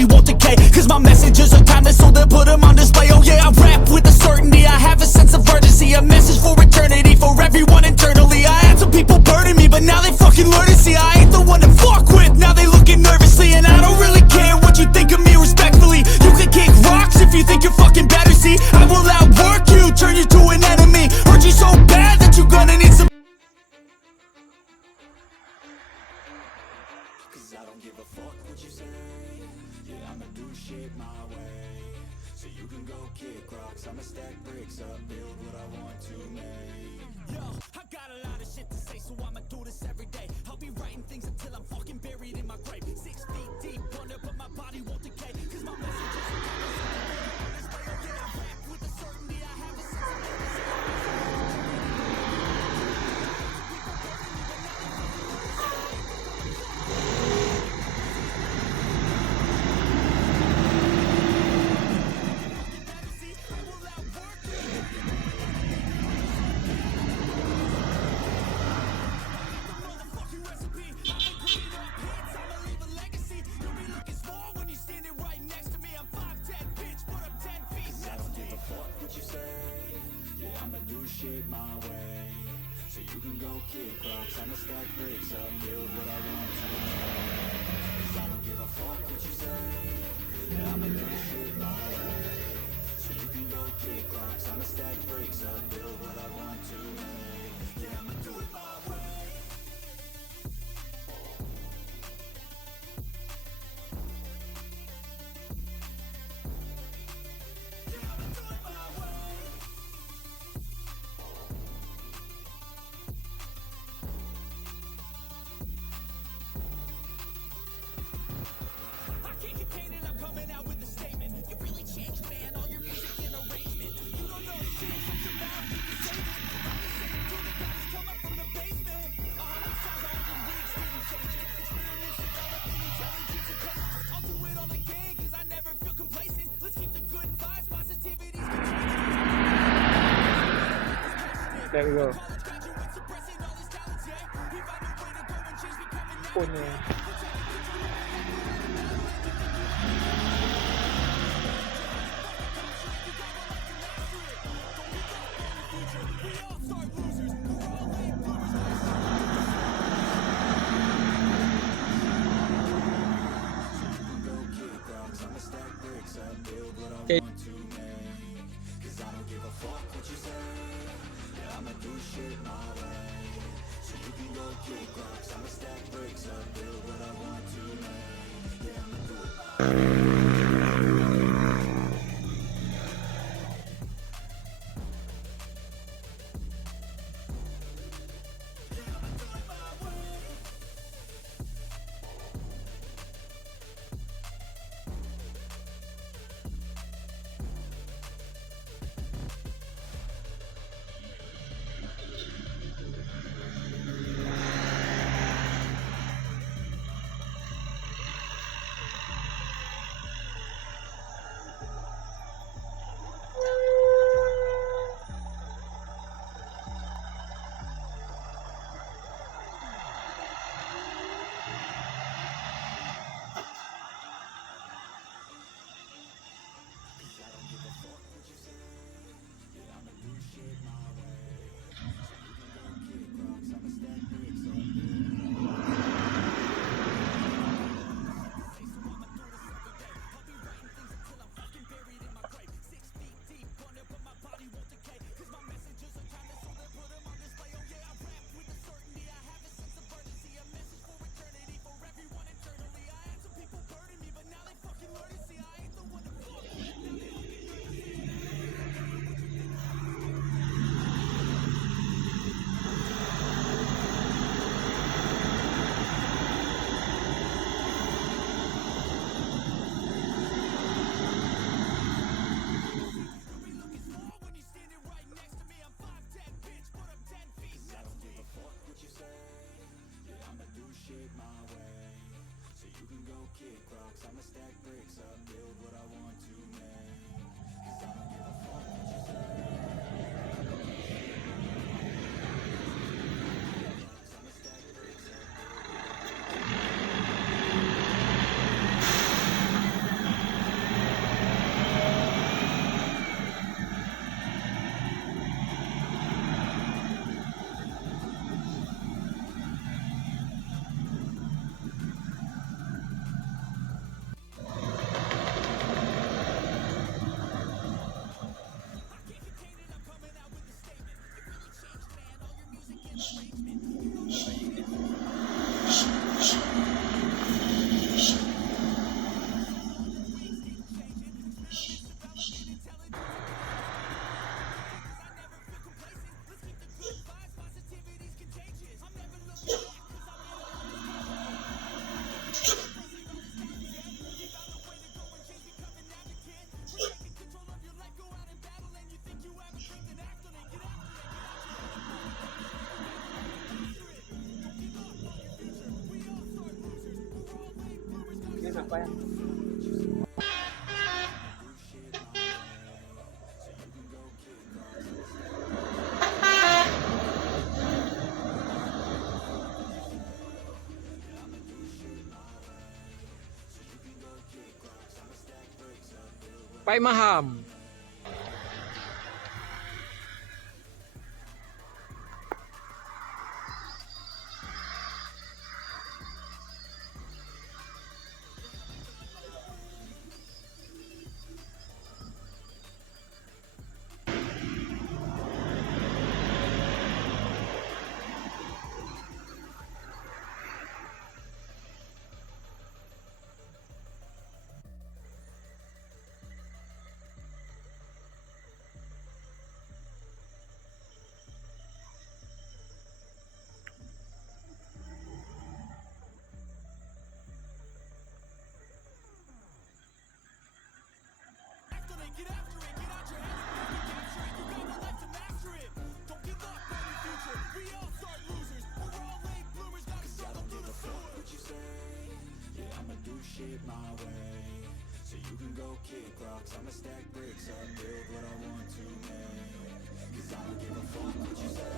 body won't decay. Cause my messages are timeless, so they'll put them on display. Oh yeah, I rap with a certainty, I have a sense of urgency, a message for eternity, for everyone internally. I had some people burning me, but now they fucking learn to see I ain't the one to fuck with. Now they looking nervously, and I don't really care what you think of me, respectfully. You can kick rocks if you think you're fucking better, see I will outwork you, turn you to an enemy. Hurt you so bad that you're gonna need some. Cause I don't give a fuck what you say. Yeah, I'ma do shit my way. So you can go kick rocks, I'ma stack bricks up, build what I want to make. Yo, I got a lot of shit to say, so I'ma do this every day. I'll be writing things until I'm fucking buried in my grave. 6 feet deep under, but my body won't decay. Cause my messages are coming, so on display. Oh yeah, I rap with a certainty, I have a sense of urgency. Shit my way, so you can go kick rocks, I'ma stack bricks up, build what I want to make. Cause I don't give a fuck what you say. Yeah, I'ma do shit my way, so you can go kick rocks, I'ma stack bricks up, build what I want to make. Yeah, I'ma do it my way. There we go. Oh no. Okay. pa yan. Paimaham. Get after it, get out your head and capture it. You got no life to master it. Don't give up on your future. We all start losers. We're all late bloomers, gotta struggle through the sewer. What you say? Yeah, I'ma do shit my way. So you can go kick rocks. I'ma stack bricks up, build what I want to make. Cause I don't give a fuck what you say.